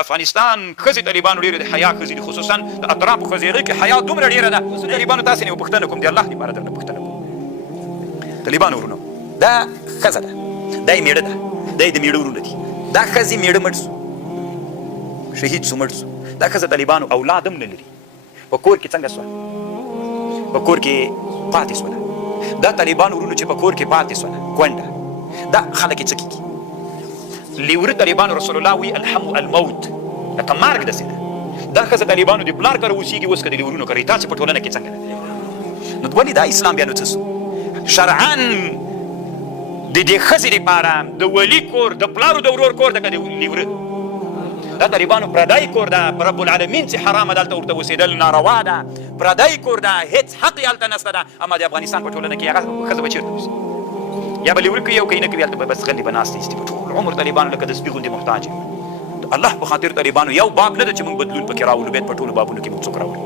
افغانستان ښځې طالبانو ډېرې د حیا ښځې دي، خصوصا د اطرافو ښځې هغې کې حیا دومره ډېره ده. طالبانو تاسې نه یوه پوښتنه کوم د الله دپاره درنه پوښتنه کوم. طالبانو ورونو دا ښځه ده، دا یې مېړه ده، دا یې د مېړه ورونه دي. دا ښځې مېړه مړ سو، شهید سو، مړ سو. دا ښځه طالبانو اولاد هم نه لري، په کور کې څنګه سوه؟ په کور کې پاتې سوله. دا طالبانو ورونو چې په کور کې پاتې سوله کونډه، دا خلک یې څه کېږي؟ لیوره طالبانو رسول الله وی الحم الموت، لکه مرګ داسې ده. دا ښځه طالبانو د پلار کره اوسېږي، اوس که د لیورونو کره تاسې په ټولنه کې څنګه ده؟ نو ولې دا اسلام بیا نو څه سو؟ شرعاً د دې ښځې دپاره د ولي کور، د پلارو د ورور کور دکه د لیوره، دا طالبانو پردی کور ده، په رب العالمین چې حرامه دلته ورته اوسېدل ناروا ده، پردی کور ده، هېڅ حق یې هلته نشته ده. اما د افغانستان په ټولنه کې هغه ښځه به چېرته اوسي؟ یا به لیوره کوي او که یې نه کوي هلته به بس غلې به ناستې ایستې په ټول عمر طالبانو لکه د سپي غوندې محتاج یم. د الله په خاطر طالبانو یو باب نه ده چې موږ بدلون پکې راولو، باید په ټولو بابونو کې موږ څوک راولو،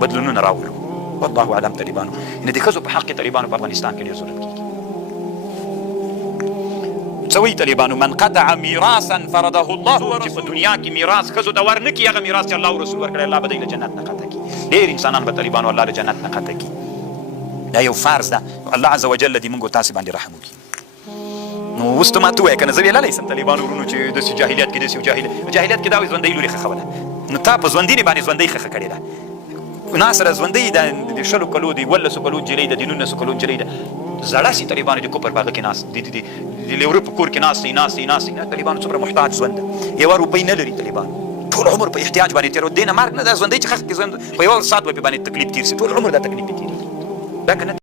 بدلونونه راولو. والله اعلم. طالبانو یعنې د ښځو په حق کې طالبانو په افغانستان کې ډېر ظلم کېږي. څه وایي طالبانو؟ من قطع میراثا فرضه الله، چې په دنیا کې میراث ښځو ته ور نه کړي، هغه میراث چې الله او رسول ورکړی الله به دوی له جنت نه قطع کړي. ډېر انسانان به طالبانو الله له جنت نه قطع کړي. دا یو فرض ده. الله عز وجل دې موږ تاسې باندې رحم وکړي. نو اوس ته ما ته ووایه که نه زه ویللی شم طالبانو ورونو چې داسې جاهلیت کې داسې جاهلیت کې دا وایي ژوندۍ لورې ښخوله. نو تا په ژوندینې باندې ژوندۍ ښخه کړې ده. ناسره ژوندۍ د 20 کلو د 11 کلو نجلۍ ده، د 19 کلو نجلۍ ده، زړه سي طالبانو د کفر په هغه کې ناست د لیوره په کور کې ناستې. طالبانو څومره محتاج ژوند ده، یوه روپۍ نه لري طالبانو، ټول عمر په احتیاج باندې تېرو. دې نه مرګ نه، دا ژوندۍ چې ښخ کړي په یوه ساعت به پې باندې تکلیف تېر سي، ټول عمر دا تکلیف یې تېرېږي. دا که نه